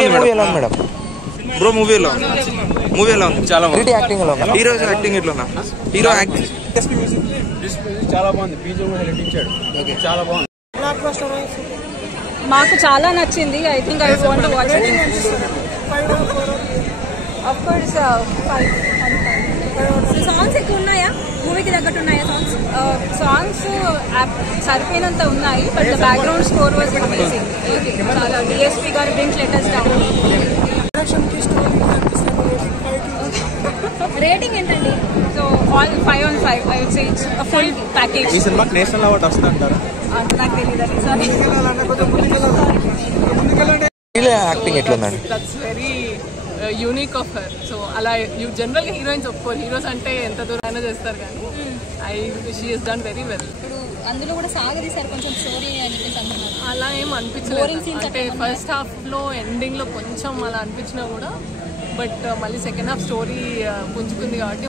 Movie ఎలా ఉంది madam? Bro movie ఎలా ఉంది? చాలా బాగుంది. యాక్టింగ్ ఎలా ఉంది? హీరో యాక్టింగ్ ఎట్లా? హీరో యాక్టింగ్ చాలా బాగుంది. బీజం కూడా నటించాడు. చాలా బాగుంది. మాకు చాలా నచ్చింది. I think I want to watch it. Of course 5. Songs ఎక్కువ ఉన్నాయా? మూవీకి తగ్గట్టు ఉన్నాయా సాంగ్స్? సాంగ్స్ సరిపోయినంత ఉన్నాయి, but the background score was amazing. చాలా డిఎస్పీ గారు డ్రింక్ లెటర్స్ డౌన్. రేటింగ్ ఏంటండి? So all 5 on 5. I would say it's a full package. ఈ సినిమాకి నేషనల్ అవార్డు వస్తుంటారా? నాకు తెలియదు సారీ. యాక్టింగ్ ఎట్లా ఉందండి? That's very unique of her. So అలా జనరల్గా హీరోయిన్స్ ఒప్పుకోరు. హీరోస్ అంటే ఎంత దూరం చేస్తారు, కానీ she has done very well. ఇప్పుడు అందులో కూడా సాగదీశారు కొంచెం స్టోరీ అని చెప్పేసి అంటున్నారు. అలా ఏం అనిపించలేదు. అంటే ఫస్ట్ హాఫ్లో ఎండింగ్లో కొంచెం అలా అనిపించినా కూడా, బట్ మళ్ళీ సెకండ్ హాఫ్ స్టోరీ పుంజుకుంది కాబట్టి